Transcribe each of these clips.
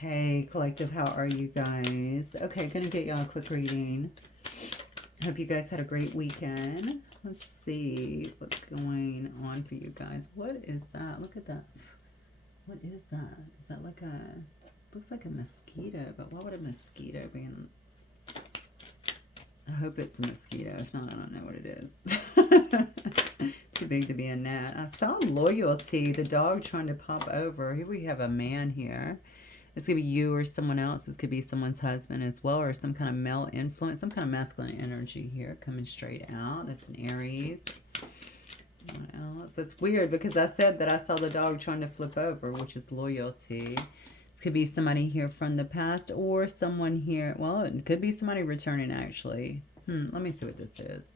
Hey, collective, how are you guys? Okay, gonna get y'all a quick reading. Hope you guys had a great weekend. Let's see what's going on for you guys. What is that? Look at that. What is that? Is that like a... Looks like a mosquito, but why would a mosquito be in... I hope it's a mosquito. If not, I don't know what it is. Too big to be a gnat. I saw loyalty, the dog trying to pop over. Here we have a man here. This could be you or someone else. This could be someone's husband as well, or some kind of male influence, some kind of masculine energy here coming straight out. That's an Aries. What else? That's weird because I said that I saw the dog trying to flip over, which is loyalty. This could be somebody here from the past or someone here. Well, it could be somebody returning actually. Let me see what this is.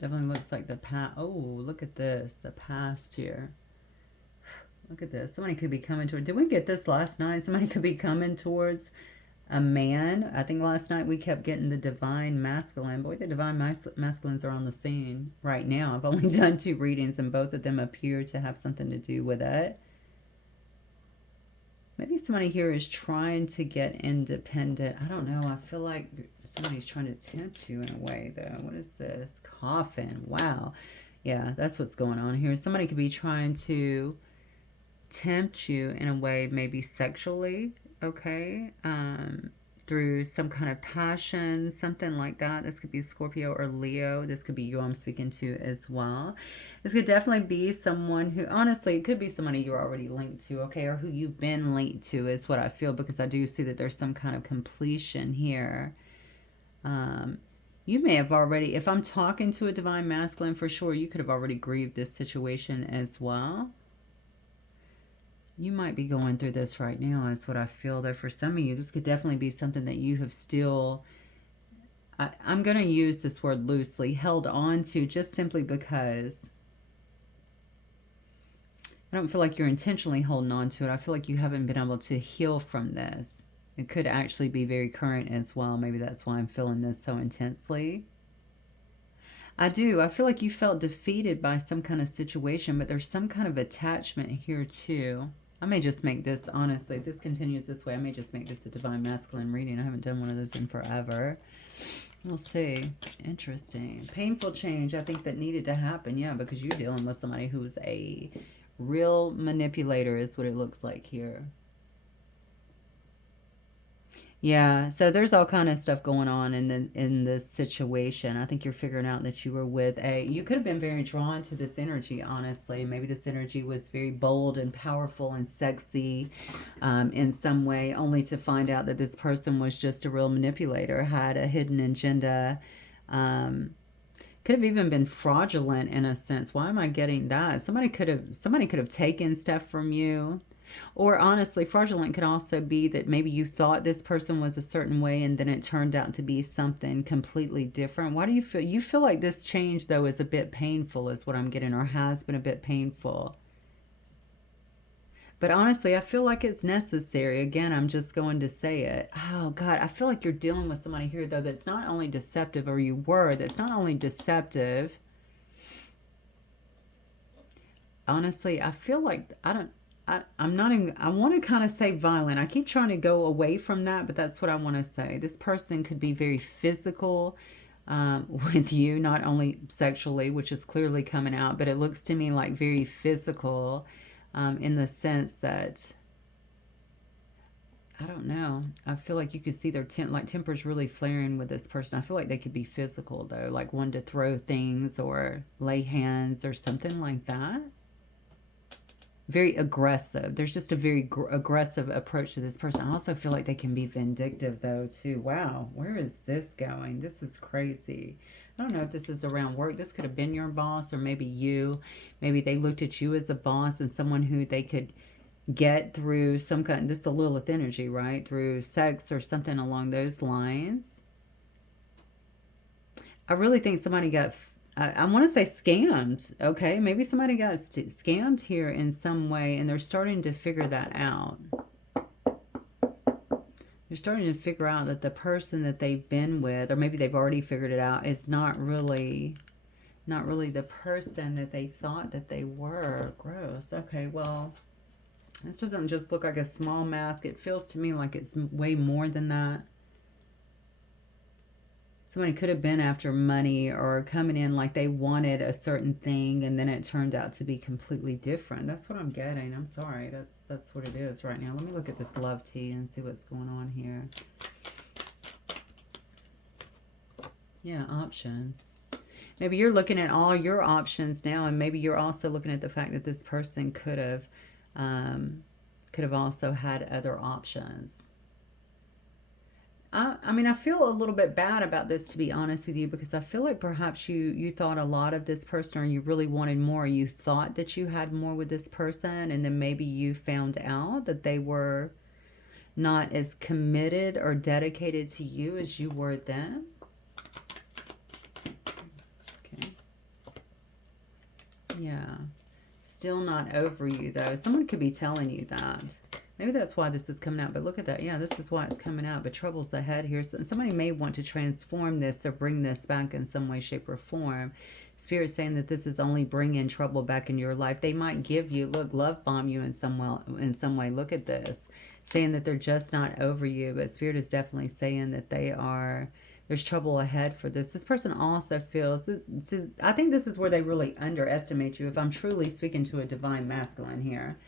Definitely looks like the past. Oh, look at this. The past here. Look at this. Somebody could be coming towards... Did we get this last night? Somebody could be coming towards a man. I think last night we kept getting the divine masculine. Boy, the divine masculines are on the scene right now. I've only done 2 readings and both of them appear to have something to do with it. Maybe somebody here is trying to get independent. I don't know. I feel like somebody's trying to tempt you in a way, though. What is this? Coffin. Wow. Yeah, that's what's going on here. Somebody could be trying to tempt you in a way, maybe sexually, okay, through some kind of passion, something like that. This could be Scorpio or Leo. This could be you I'm speaking to as well. This could definitely be someone who, honestly, it could be somebody you're already linked to, okay, or who you've been linked to is what I feel, because I do see that there's some kind of completion here. You may have already, if I'm talking to a divine masculine, for sure, you could have already grieved this situation as well. You might be going through this right now. That's what I feel, though. For some of you, this could definitely be something that you have still, I'm going to use this word loosely, held on to, just simply because I don't feel like you're intentionally holding on to it. I feel like you haven't been able to heal from this. It could actually be very current as well. Maybe that's why I'm feeling this so intensely. I do. I feel like you felt defeated by some kind of situation, but there's some kind of attachment here too. I may just make this, honestly, if this continues this way, I may just make this a divine masculine reading. I haven't done one of those in forever. We'll see. Interesting. Painful change, I think, that needed to happen. Yeah, because you're dealing with somebody who's a real manipulator is what it looks like here. Yeah, so there's all kind of stuff going on in this situation. I think you're figuring out that you were with you could have been very drawn to this energy, honestly. Maybe this energy was very bold and powerful and sexy in some way, only to find out that this person was just a real manipulator, had a hidden agenda, could have even been fraudulent in a sense. Why am I getting that? Somebody could have taken stuff from you. Or honestly, fraudulent could also be that maybe you thought this person was a certain way and then it turned out to be something completely different. Why do you feel? You feel like this change, though, is a bit painful, is what I'm getting, or has been a bit painful. But honestly, I feel like it's necessary. Again, I'm just going to say it. Oh, God, I feel like you're dealing with somebody here, though, that's not only deceptive, or you were, that's not only deceptive. Honestly, I feel like, I'm not even, I want to kind of say violent. I keep trying to go away from that, but that's what I want to say. This person could be very physical with you, not only sexually, which is clearly coming out, but it looks to me like very physical in the sense that, I don't know. I feel like you could see their tempers really flaring with this person. I feel like they could be physical, though, like one to throw things or lay hands or something like that. Very aggressive. There's just a very aggressive approach to this person. I also feel like they can be vindictive, though, too. Wow, where is this going? This is crazy. I don't know if this is around work. This could have been your boss, or maybe you. Maybe they looked at you as a boss and someone who they could get through some kind, this is a Lilith energy, right? Through sex or something along those lines. I really think somebody got... I want to say scammed, okay? Maybe somebody got scammed here in some way, and they're starting to figure that out. They're starting to figure out that the person that they've been with, or maybe they've already figured it out, is not really the person that they thought that they were. Gross. Okay, well, This doesn't just look like a small mask. It feels to me like it's way more than that. Somebody could have been after money or coming in like they wanted a certain thing, and then it turned out to be completely different. That's what I'm getting. I'm sorry. That's what it is right now. Let me look at this love tea and see what's going on here. Yeah, options. Maybe you're looking at all your options now, and maybe you're also looking at the fact that this person could have also had other options. I mean, I feel a little bit bad about this, to be honest with you, because I feel like perhaps you thought a lot of this person, or you really wanted more. You thought that you had more with this person, and then maybe you found out that they were not as committed or dedicated to you as you were them. Okay. Yeah. Still not over you, though. Someone could be telling you that. Maybe that's why this is coming out. But look at that. Yeah, this is why it's coming out. But trouble's ahead here. So somebody may want to transform this or bring this back in some way, shape, or form. Spirit's saying that this is only bringing trouble back in your life. They might give you, look, love bomb you in some way. Look at this. Saying that they're just not over you. But Spirit is definitely saying that there's trouble ahead for this. This person also feels, I think this is where they really underestimate you. If I'm truly speaking to a divine masculine here.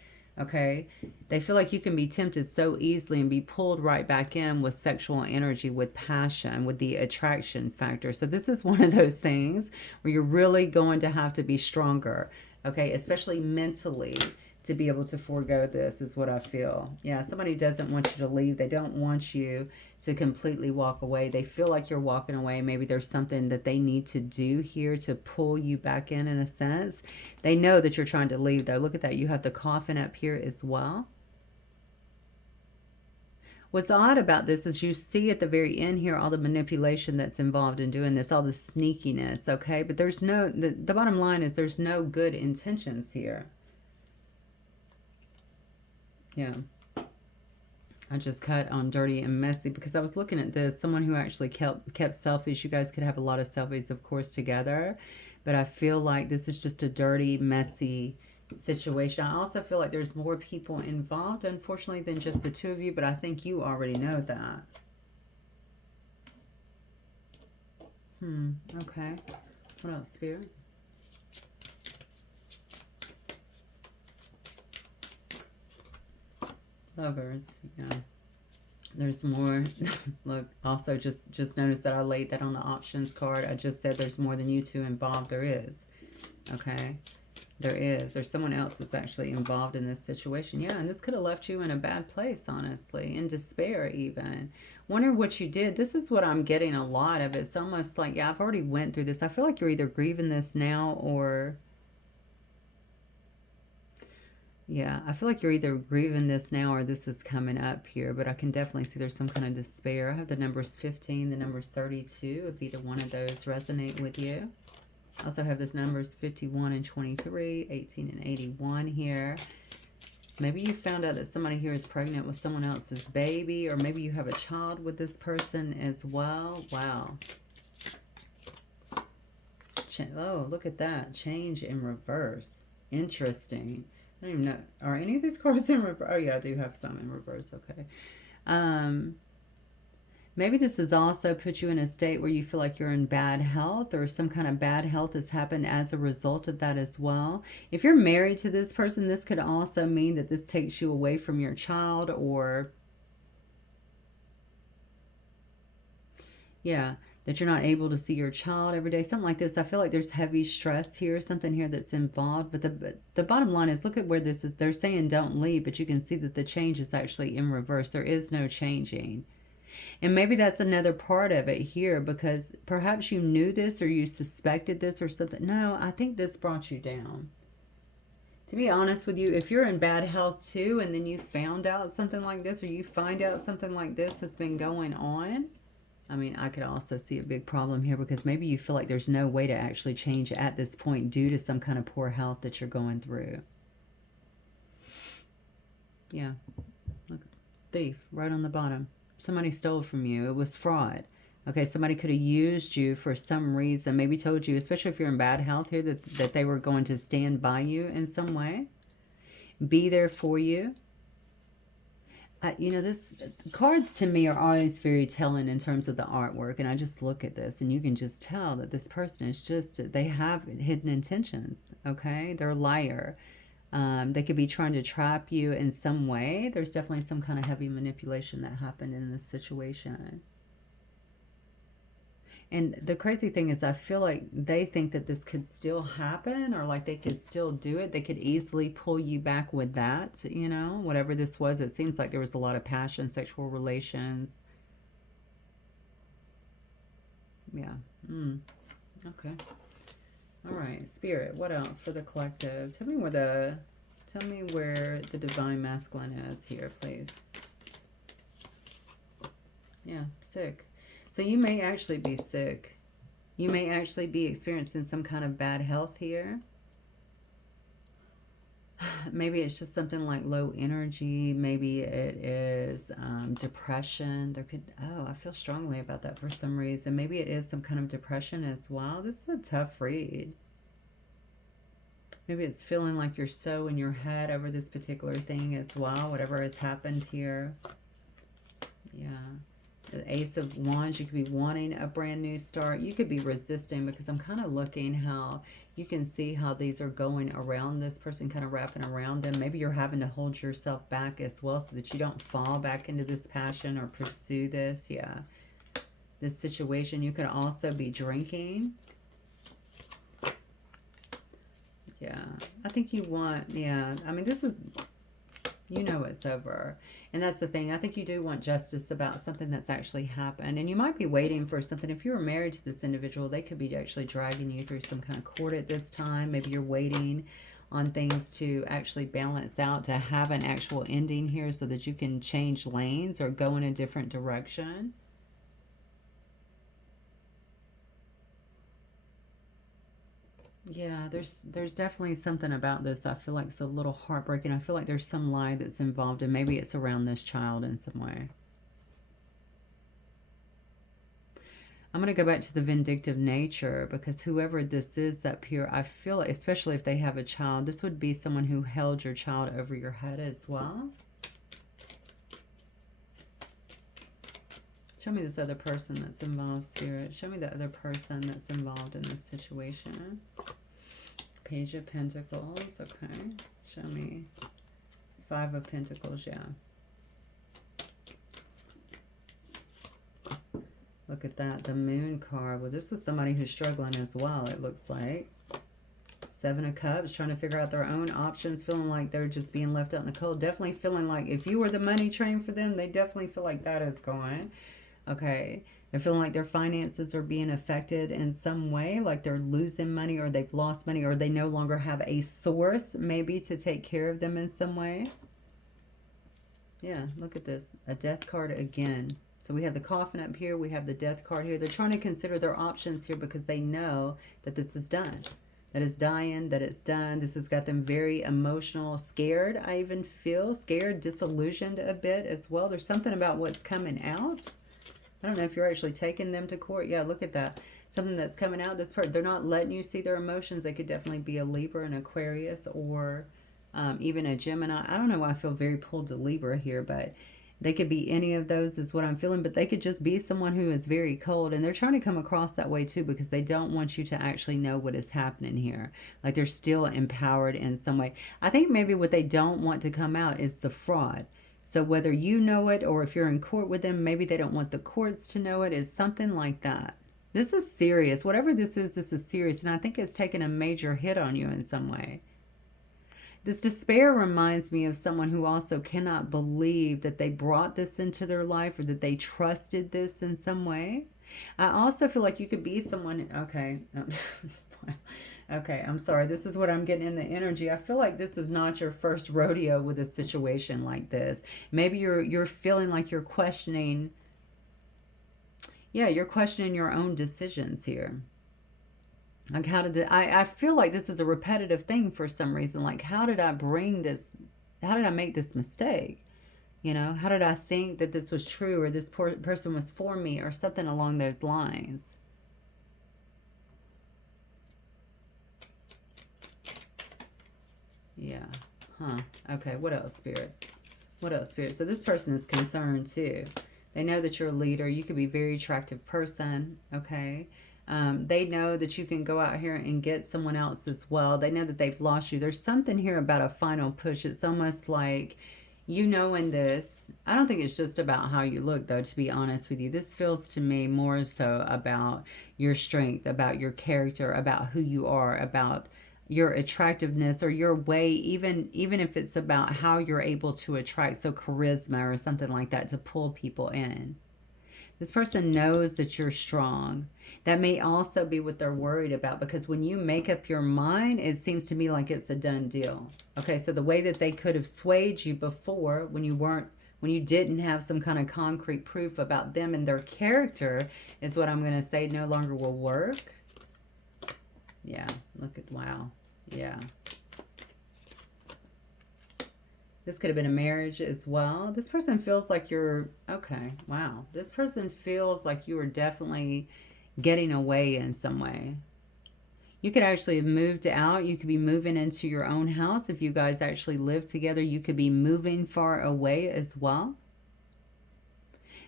Okay, they feel like you can be tempted so easily and be pulled right back in with sexual energy, with passion, with the attraction factor. So this is one of those things where you're really going to have to be stronger, okay, especially mentally, to be able to forego this, is what I feel. Yeah, somebody doesn't want you to leave. They don't want you to completely walk away. They feel like you're walking away. Maybe there's something that they need to do here to pull you back in a sense. They know that you're trying to leave, though. Look at that. You have the coffin up here as well. What's odd about this is you see at the very end here all the manipulation that's involved in doing this, all the sneakiness, okay? But there's no, the bottom line is there's no good intentions here. Yeah. I just cut on dirty and messy because I was looking at this. Someone who actually kept selfies. You guys could have a lot of selfies, of course, together. But I feel like this is just a dirty, messy situation. I also feel like there's more people involved, unfortunately, than just the two of you. But I think you already know that. Okay. What else, Spirit? Lovers, yeah. There's more. Look, also just notice that I laid that on the options card. I just said there's more than you two involved. There is. Okay? There is. There's someone else that's actually involved in this situation. Yeah, and this could have left you in a bad place, honestly. In despair, even. Wonder what you did. This is what I'm getting a lot of. It's almost like, yeah, I've already went through this. I feel like you're either grieving this now or... Yeah, I feel like you're either grieving this now or this is coming up here, but I can definitely see there's some kind of despair. I have the numbers 15, the numbers 32, if either one of those resonate with you. I also have this numbers 51 and 23, 18 and 81 here. Maybe you found out that somebody here is pregnant with someone else's baby, or maybe you have a child with this person as well. Wow. Oh, look at that. Change in reverse. Interesting. I don't even know. Are any of these cards in reverse? Oh, yeah, I do have some in reverse. Okay. Maybe this has also put you in a state where you feel like you're in bad health, or some kind of bad health has happened as a result of that as well. If you're married to this person, this could also mean that this takes you away from your child, or... Yeah, that you're not able to see your child every day, something like this. I feel like there's heavy stress here, something here that's involved. But the bottom line is, look at where this is. They're saying don't leave, but you can see that the change is actually in reverse. There is no changing. And maybe that's another part of it here, because perhaps you knew this or you suspected this or something. No, I think this brought you down. To be honest with you, if you're in bad health too, and then you found out something like this, or you find out something like this has been going on, I mean, I could also see a big problem here, because maybe you feel like there's no way to actually change at this point due to some kind of poor health that you're going through. Yeah. Look, thief right on the bottom. Somebody stole from you. It was fraud. Okay, somebody could have used you for some reason. Maybe told you, especially if you're in bad health here, that they were going to stand by you in some way. be there for you. This cards to me are always very telling in terms of the artwork, and I just look at this, and you can just tell that this person is just, they have hidden intentions. Okay, they're a liar. They could be trying to trap you in some way. There's definitely some kind of heavy manipulation that happened in this situation. And the crazy thing is, I feel like they think that this could still happen, or like they could still do it. They could easily pull you back with that, whatever this was. It seems like there was a lot of passion, sexual relations. Yeah. Okay. All right. Spirit, what else for the collective? Tell me where the divine masculine is here, please. Yeah, sick. So you may actually be sick. You may actually be experiencing some kind of bad health here. Maybe it's just something like low energy. Maybe it is depression. I feel strongly about that for some reason. Maybe it is some kind of depression as well. This is a tough read. Maybe it's feeling like you're so in your head over this particular thing as well, whatever has happened here. Yeah. The Ace of Wands, you could be wanting a brand new start. You could be resisting, because I'm kind of looking how you can see how these are going around this person, kind of wrapping around them. Maybe you're having to hold yourself back as well so that you don't fall back into this passion or pursue this. Yeah. This situation. You could also be drinking. Yeah. I think you want, yeah. I mean, this is, it's over. And that's the thing. I think you do want justice about something that's actually happened. And you might be waiting for something. If you were married to this individual, they could be actually dragging you through some kind of court at this time. Maybe you're waiting on things to actually balance out, to have an actual ending here so that you can change lanes or go in a different direction. Yeah, there's definitely something about this. I feel like it's a little heartbreaking. I feel like there's some lie that's involved, and maybe it's around this child in some way. I'm going to go back to the vindictive nature, because whoever this is up here, I feel, especially if they have a child, this would be someone who held your child over your head as well. Show me this other person that's involved, Spirit. Show me the other person that's involved in this situation. Page of Pentacles. Okay. Show me. Five of Pentacles. Yeah. Look at that. The Moon card. Well, this is somebody who's struggling as well, it looks like. Seven of Cups. Trying to figure out their own options. Feeling like they're just being left out in the cold. Definitely feeling like if you were the money train for them, they definitely feel like that is going. Okay, they're feeling like their finances are being affected in some way, like they're losing money, or they've lost money, or they no longer have a source maybe to take care of them in some way. Yeah, look at this. A Death card again. So we have the Coffin up here. We have the Death card here. They're trying to consider their options here because they know that this is done. That it's dying, that it's done. This has got them very emotional, scared. I even feel scared, disillusioned a bit as well. There's something about what's coming out. I don't know if you're actually taking them to court. Yeah, look at that. Something that's coming out. This part, they're not letting you see their emotions. They could definitely be a Libra, an Aquarius, or even a Gemini. I don't know why I feel very pulled to Libra here, but they could be any of those is what I'm feeling. But they could just be someone who is very cold. And they're trying to come across that way too, because they don't want you to actually know what is happening here. Like they're still empowered in some way. I think maybe what they don't want to come out is the fraud. So whether you know it or if you're in court with them, maybe they don't want the courts to know it. Is something like that. This is serious. Whatever this is serious. And I think it's taken a major hit on you in some way. This despair reminds me of someone who also cannot believe that they brought this into their life or that they trusted this in some way. I also feel like you could be someone, okay. Okay, I'm sorry. This is what I'm getting in the energy. I feel like this is not your first rodeo with a situation like this. Maybe you're feeling like you're questioning. Yeah, you're questioning your own decisions here. Like I feel like this is a repetitive thing for some reason. Like how did I make this mistake? How did I think that this was true, or this person was for me, or something along those lines? Yeah. Huh. Okay, what else, Spirit? What else, Spirit? So this person is concerned too. They know that you're a leader. You could be a very attractive person, okay? They know that you can go out here and get someone else as well. They know that they've lost you. There's something here about a final push. It's almost like you knowing this. I don't think it's just about how you look, though, to be honest with you. This feels to me more so about your strength, about your character, about who you are, about your attractiveness or your way, even if it's about how you're able to attract, so charisma or something like that, to pull people in. This person knows that you're strong. That may also be what they're worried about, because when you make up your mind, it seems to me like it's a done deal. Okay, so the way that they could have swayed you before, when you didn't have some kind of concrete proof about them and their character, is what I'm going to say no longer will work. Yeah, look at, wow. Yeah. This could have been a marriage as well. This person feels like you're, okay, wow. This person feels like you are definitely getting away in some way. You could actually have moved out. You could be moving into your own house. If you guys actually live together, you could be moving far away as well.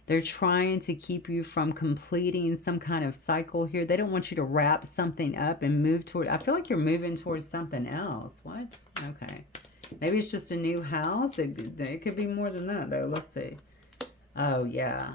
They're trying to keep you from completing some kind of cycle here. They don't want you to wrap something up and move toward, I feel like you're moving towards something else. What? Okay. Maybe it's just a new house. It could be more than that, though. Let's see. Oh, yeah.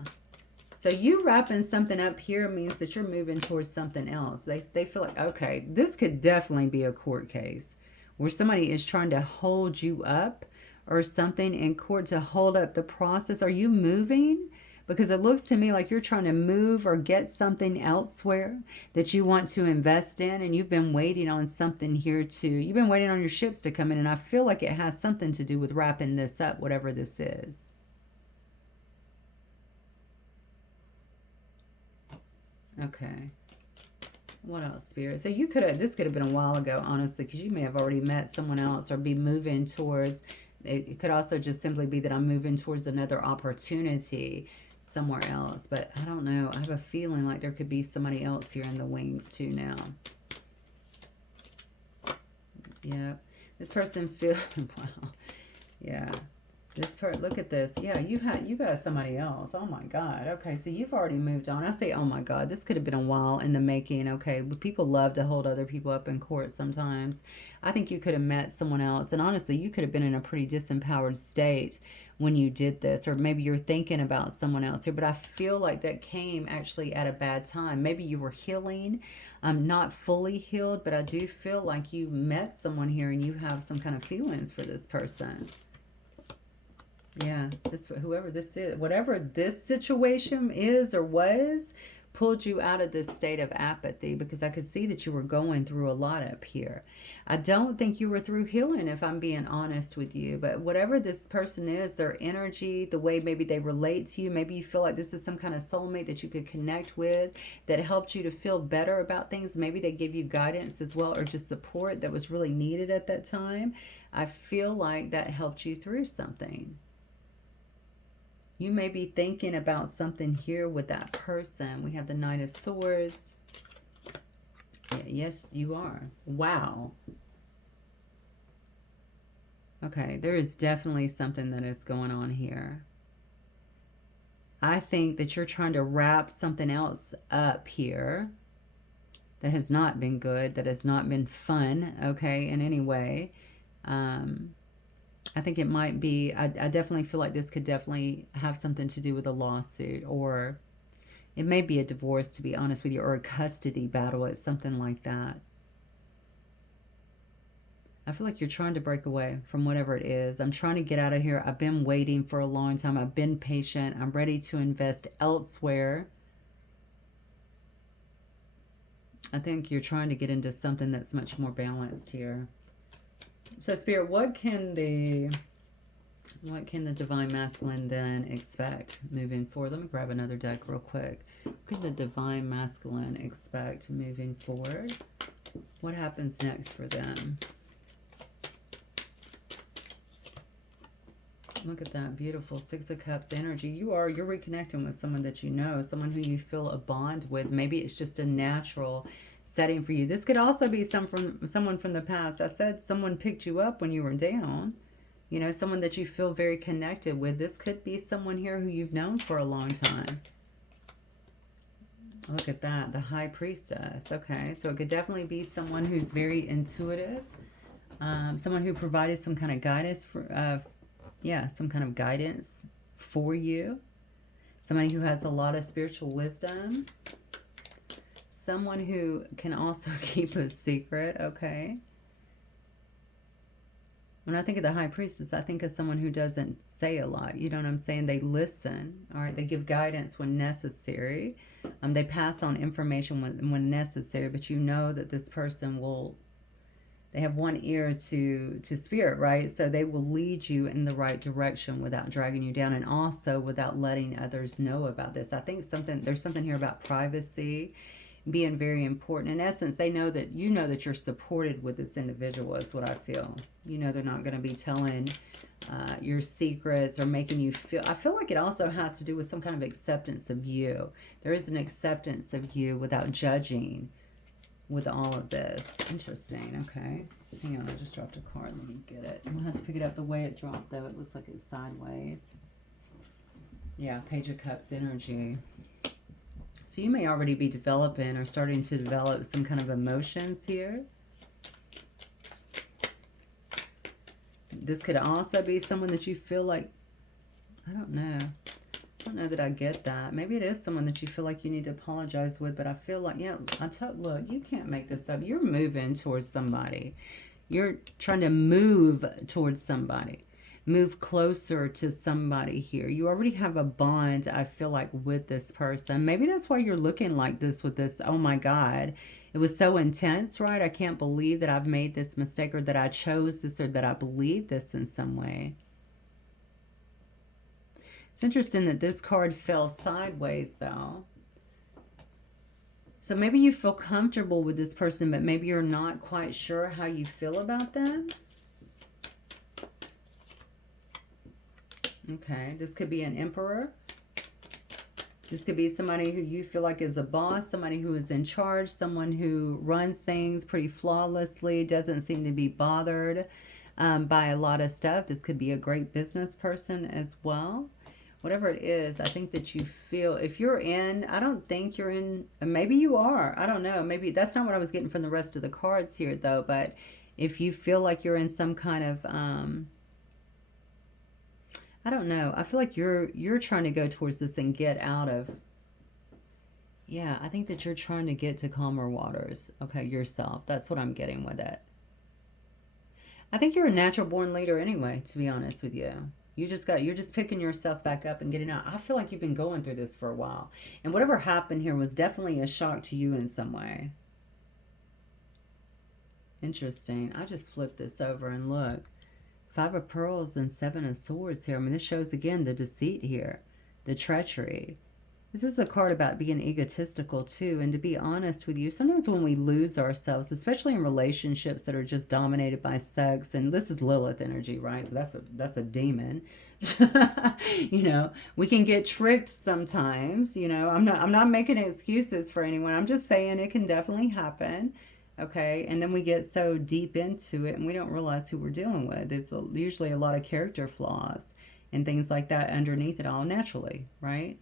So you wrapping something up here means that you're moving towards something else. They feel like, okay, this could definitely be a court case where somebody is trying to hold you up or something in court to hold up the process. Are you moving? Because it looks to me like you're trying to move or get something elsewhere that you want to invest in, and you've been waiting on something here too. You've been waiting on your ships to come in, and I feel like it has something to do with wrapping this up, whatever this is. Okay. What else, Spirit? So this could have been a while ago, honestly, because you may have already met someone else or be moving towards, it could also just simply be that I'm moving towards another opportunity somewhere else, but I don't know. I have a feeling like there could be somebody else here in the wings too now. Yeah, this person feels wow. Yeah, look at this. Yeah, you got somebody else. Oh my God. Okay, so you've already moved on. I say, oh my God, this could have been a while in the making. Okay, but people love to hold other people up in court sometimes. I think you could have met someone else, and honestly, you could have been in a pretty disempowered state when you did this, or maybe you're thinking about someone else here. But I feel like that came actually at a bad time. Maybe you were healing, not fully healed, but I do feel like you met someone here and you have some kind of feelings for this person. Yeah, whoever this is, whatever this situation is or was, pulled you out of this state of apathy, because I could see that you were going through a lot up here. I don't think you were through healing, if I'm being honest with you, but whatever this person is, their energy, the way maybe they relate to you, maybe you feel like this is some kind of soulmate that you could connect with, that helped you to feel better about things. Maybe they give you guidance as well, or just support that was really needed at that time. I feel like that helped you through something. You may be thinking about something here with that person. We have the Knight of Swords. Yeah, yes, you are. Wow. Okay, there is definitely something that is going on here. I think that you're trying to wrap something else up here that has not been good, that has not been fun, okay, in any way. I think it might be, I definitely feel like this could definitely have something to do with a lawsuit, or it may be a divorce, to be honest with you, or a custody battle. It's something like that. I feel like you're trying to break away from whatever it is. I'm trying to get out of here. I've been waiting for a long time. I've been patient. I'm ready to invest elsewhere. I think you're trying to get into something that's much more balanced here. So, Spirit, what can the Divine Masculine then expect moving forward? Let me grab another deck real quick. What can the Divine Masculine expect moving forward? What happens next for them? Look at that beautiful Six of Cups energy. You're reconnecting with someone that you know, someone who you feel a bond with. Maybe it's just a natural setting for you. This could also be someone from the past. I said someone picked you up when you were down. You know, someone that you feel very connected with. This could be someone here who you've known for a long time. Look at that, the High Priestess. Okay, so it could definitely be someone who's very intuitive, someone who provided some kind of guidance for, yeah, some kind of guidance for you. Somebody who has a lot of spiritual wisdom. Someone who can also keep a secret, okay? When I think of the High Priestess, I think of someone who doesn't say a lot. You know what I'm saying? They listen, all right? They give guidance when necessary. They pass on information when necessary, but you know that this person will, they have one ear to spirit, right? So they will lead you in the right direction without dragging you down, and also without letting others know about this. I think there's something here about privacy being very important. In essence, they know that you know that you're supported with this individual, is what I feel. You know they're not going to be telling your secrets or making you feel. I feel like it also has to do with some kind of acceptance of you. There is an acceptance of you without judging with all of this. Interesting. Okay. Hang on, I just dropped a card. Let me get it. I'm going to have to pick it up the way it dropped, though. It looks like it's sideways. Yeah, Page of Cups energy. So you may already be developing or starting to develop some kind of emotions here. This could also be someone that you feel like, I don't know. I don't know that I get that. Maybe it is someone that you feel like you need to apologize with, but I feel like, yeah, look, you can't make this up. You're moving towards somebody. You're trying to move towards somebody. Move closer to somebody here. You already have a bond, I feel like, with this person. Maybe that's why you're looking like this with this. Oh my God, it was so intense, right? I can't believe that I've made this mistake, or that I chose this, or that I believe this in some way. It's interesting that this card fell sideways, though. So maybe you feel comfortable with this person, but maybe you're not quite sure how you feel about them. Okay, this could be an emperor. This could be somebody who you feel like is a boss, somebody who is in charge, someone who runs things pretty flawlessly, doesn't seem to be bothered by a lot of stuff. This could be a great business person as well. Whatever it is, I think that you feel, if you're in, I don't think you're in, maybe you are, I don't know, maybe that's not what I was getting from the rest of the cards here though, but if you feel like you're in some kind of, I don't know, I feel like you're trying to go towards this and get out of, yeah, I think that you're trying to get to calmer waters, okay, yourself. That's what I'm getting with it. I think you're a natural born leader anyway, to be honest with you. You're just picking yourself back up and getting out. I feel like you've been going through this for a while. And whatever happened here was definitely a shock to you in some way. Interesting. I just flipped this over and look. 5 of Pearls and 7 of Swords here. I mean, this shows again the deceit here, the treachery. This is a card about being egotistical too. And to be honest with you, sometimes when we lose ourselves, especially in relationships that are just dominated by sex, and this is Lilith energy, right? So that's a demon. You know, we can get tricked sometimes. You know, I'm not making excuses for anyone. I'm just saying it can definitely happen. Okay, and then we get so deep into it and we don't realize who we're dealing with. There's usually a lot of character flaws and things like that underneath it all naturally, right?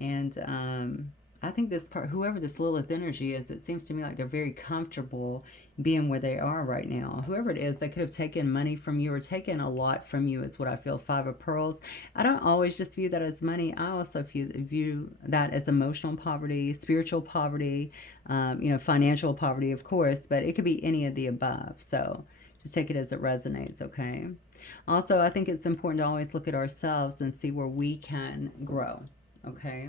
And I think this part, whoever this Lilith energy is, it seems to me like they're very comfortable being where they are right now. Whoever it is, they could have taken money from you or taken a lot from you, is what I feel. 5 of Pearls. I don't always just view that as money. I also view that as emotional poverty, spiritual poverty, you know, financial poverty, of course, but it could be any of the above. So just take it as it resonates, okay? Also, I think it's important to always look at ourselves and see where we can grow. Okay,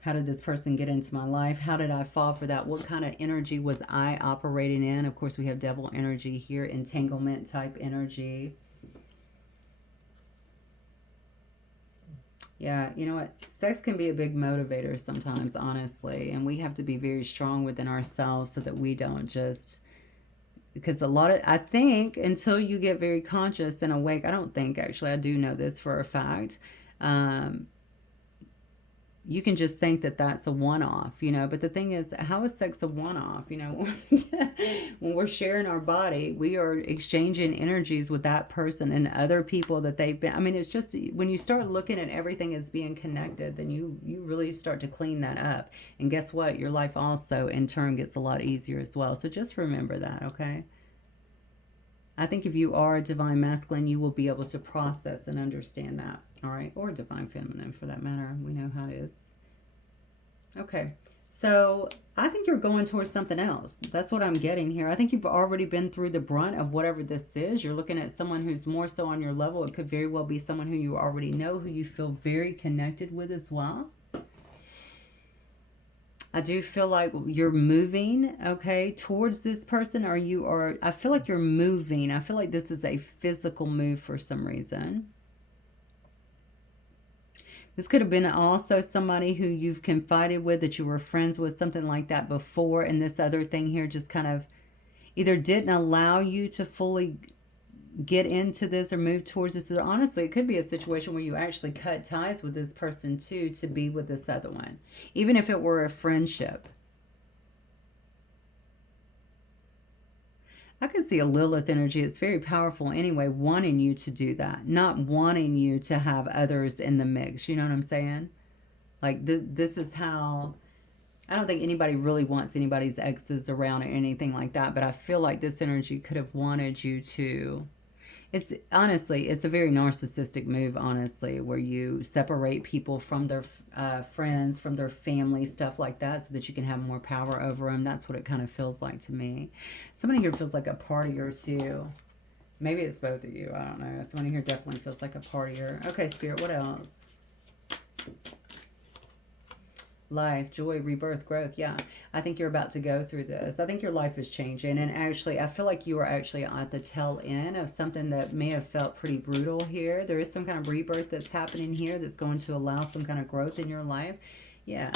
how did this person get into my life? How did I fall for that? What kind of energy was I operating in? Of course, we have devil energy here, entanglement type energy. Yeah, you know what? Sex can be a big motivator sometimes, honestly. And we have to be very strong within ourselves so that we don't just... Because I think, until you get very conscious and awake, I don't think, actually, I do know this for a fact, you can just think that that's a one-off, you know, but the thing is, how is sex a one-off, you know? When we're sharing our body, we are exchanging energies with that person and other people that they've been, I mean, it's just when you start looking at everything as being connected, then you really start to clean that up. And guess what? Your life also in turn gets a lot easier as well. So just remember that, okay? I think if you are a divine masculine, you will be able to process and understand that. All right. Or divine feminine for that matter. We know how it is. Okay. So I think you're going towards something else. That's what I'm getting here. I think you've already been through the brunt of whatever this is. You're looking at someone who's more so on your level. It could very well be someone who you already know, who you feel very connected with as well. I do feel like you're moving, okay, towards this person, or you are, I feel like you're moving. I feel like this is a physical move for some reason. This could have been also somebody who you've confided with, that you were friends with, something like that before, and this other thing here just kind of either didn't allow you to fully get into this or move towards this. Or honestly, it could be a situation where you actually cut ties with this person too to be with this other one, even if it were a friendship. I can see a Lilith energy. It's very powerful anyway, wanting you to do that, not wanting you to have others in the mix. You know what I'm saying? Like this is how, I don't think anybody really wants anybody's exes around or anything like that, but I feel like this energy could have wanted you to. It's honestly, it's a very narcissistic move, honestly, where you separate people from their friends, from their family, stuff like that, so that you can have more power over them. That's what it kind of feels like to me. Somebody here feels like a partier too. Maybe it's both of you. I don't know. Somebody here definitely feels like a partier. Okay, Spirit, what else? Life, joy, rebirth, growth. Yeah, I think you're about to go through this. I think your life is changing. And actually, I feel like you are actually at the tail end of something that may have felt pretty brutal here. There is some kind of rebirth that's happening here that's going to allow some kind of growth in your life. Yeah,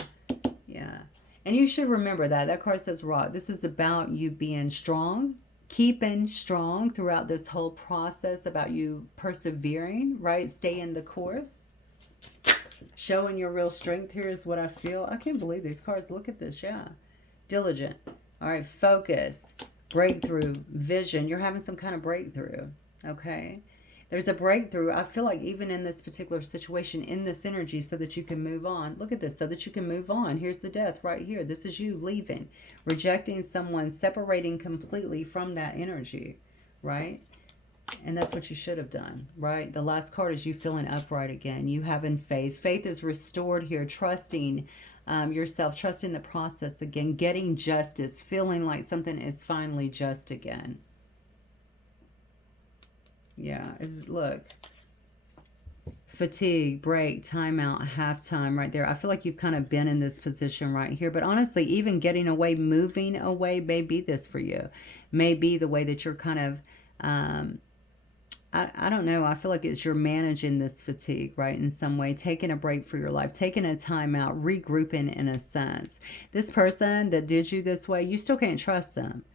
yeah. And you should remember that. That card says rock. This is about you being strong, keeping strong throughout this whole process, about you persevering, right? Staying the course. Showing your real strength here is what I feel. I can't believe these cards. Look at this. Yeah. Diligent. All right. Focus. Breakthrough. Vision. You're having some kind of breakthrough. Okay. There's a breakthrough. I feel like even in this particular situation, in this energy, so that you can move on. Look at this. So that you can move on. Here's the death right here. This is you leaving. Rejecting someone. Separating completely from that energy. Right? And that's what you should have done, right? The last card is you feeling upright again. You having faith. Faith is restored here. Trusting yourself. Trusting the process again. Getting justice. Feeling like something is finally just again. Yeah. Look. Fatigue, break, timeout, halftime right there. I feel like you've kind of been in this position right here. But honestly, even getting away, moving away may be this for you. May be the way that you're kind of... I don't know. I feel like it's you're managing this fatigue, right? In some way, taking a break for your life, taking a time out, regrouping in a sense. This person that did you this way, you still can't trust them.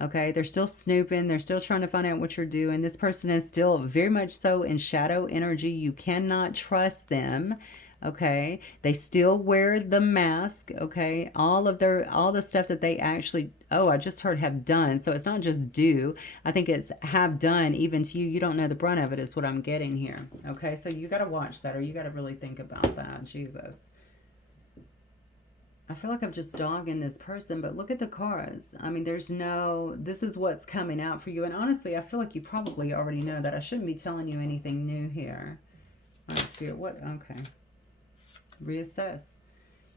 Okay, they're still snooping. They're still trying to find out what you're doing. This person is still very much so in shadow energy. You cannot trust them. Okay, they still wear the mask. Okay, all the stuff that they actually, oh, I just heard have done. So it's not just do. I think it's have done even to you. You don't know the brunt of it is what I'm getting here. Okay, so you got to watch that, or you got to really think about that. Jesus. I feel like I'm just dogging this person, but look at the cards. I mean, this is what's coming out for you. And honestly, I feel like you probably already know that. I shouldn't be telling you anything new here. All right, Spirit, what? Okay. Reassess.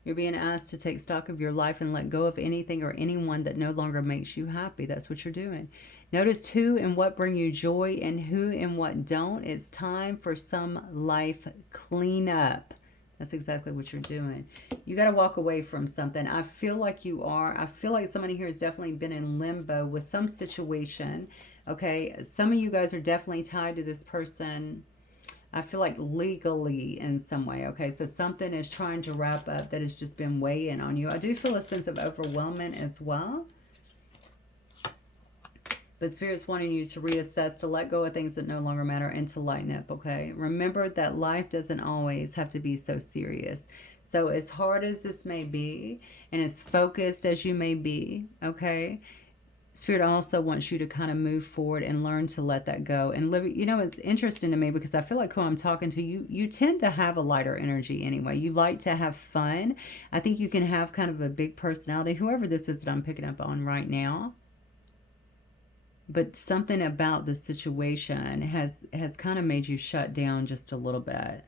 You're being asked to take stock of your life and let go of anything or anyone that no longer makes you happy. That's what you're doing. Notice who and what bring you joy and who and what don't. It's time for some life cleanup. That's exactly what you're doing. You got to walk away from something. I feel like you are. I feel like somebody here has definitely been in limbo with some situation. Okay. Some of you guys are definitely tied to this person. I feel like legally in some way. Okay. So something is trying to wrap up that has just been weighing on you. I do feel a sense of overwhelmment as well. But Spirit's wanting you to reassess, to let go of things that no longer matter, and to lighten up, okay? Remember that life doesn't always have to be so serious. So as hard as this may be, and as focused as you may be, okay, Spirit also wants you to kind of move forward and learn to let that go and live. You know, it's interesting to me because I feel like who I'm talking to, you tend to have a lighter energy anyway. You like to have fun. I think you can have kind of a big personality, whoever this is that I'm picking up on right now. But something about the situation has kind of made you shut down just a little bit.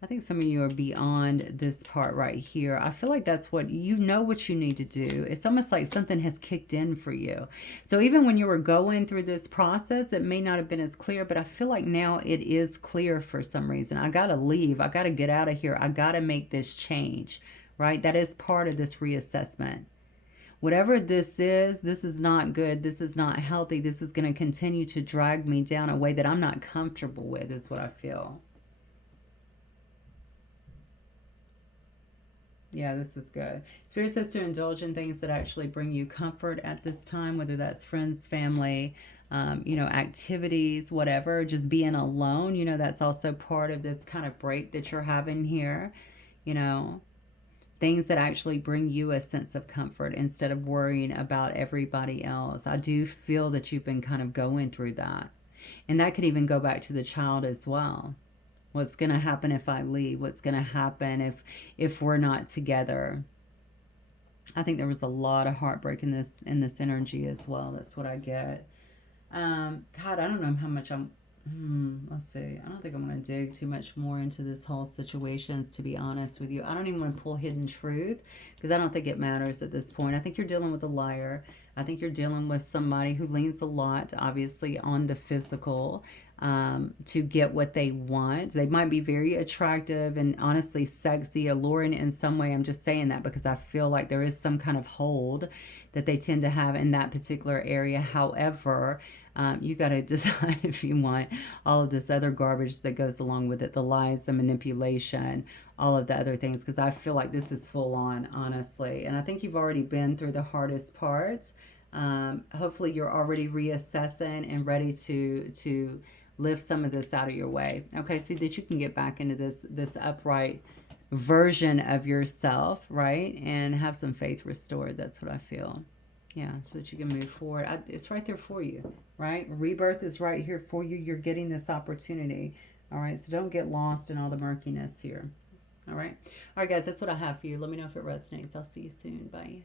I think some of you are beyond this part right here. I feel like that's what you know what you need to do. It's almost like something has kicked in for you. So even when you were going through this process, it may not have been as clear, but I feel like now it is clear for some reason. I got to leave. I got to get out of here. I got to make this change, right? That is part of this reassessment. Whatever this is not good. This is not healthy. This is going to continue to drag me down a way that I'm not comfortable with, is what I feel. Yeah, this is good. Spirit says to indulge in things that actually bring you comfort at this time, whether that's friends, family, activities, whatever. Just being alone, that's also part of this kind of break that you're having here. You know, things that actually bring you a sense of comfort instead of worrying about everybody else. I do feel that you've been kind of going through that. And that could even go back to the child as well. What's going to happen if I leave? What's going to happen if we're not together? I think there was a lot of heartbreak in this energy as well. That's what I get. God, I don't know how much I'm. Let's see. I don't think I'm going to dig too much more into this whole situations, to be honest with you. I don't even want to pull hidden truth because I don't think it matters at this point. I think you're dealing with a liar. I think you're dealing with somebody who leans a lot, obviously, on the physical to get what they want. They might be very attractive and honestly sexy, alluring in some way. I'm just saying that because I feel like there is some kind of hold that they tend to have in that particular area. However, you got to decide if you want all of this other garbage that goes along with it, the lies, the manipulation, all of the other things, because I feel like this is full on, honestly. And I think you've already been through the hardest parts. Hopefully you're already reassessing and ready to lift some of this out of your way. Okay, so that you can get back into this upright version of yourself, right? And have some faith restored. That's what I feel. Yeah, so that you can move forward. It's right there for you, right? Rebirth is right here for you. You're getting this opportunity. All right, so don't get lost in all the murkiness here. All right. All right, guys, that's what I have for you. Let me know if it resonates. I'll see you soon. Bye.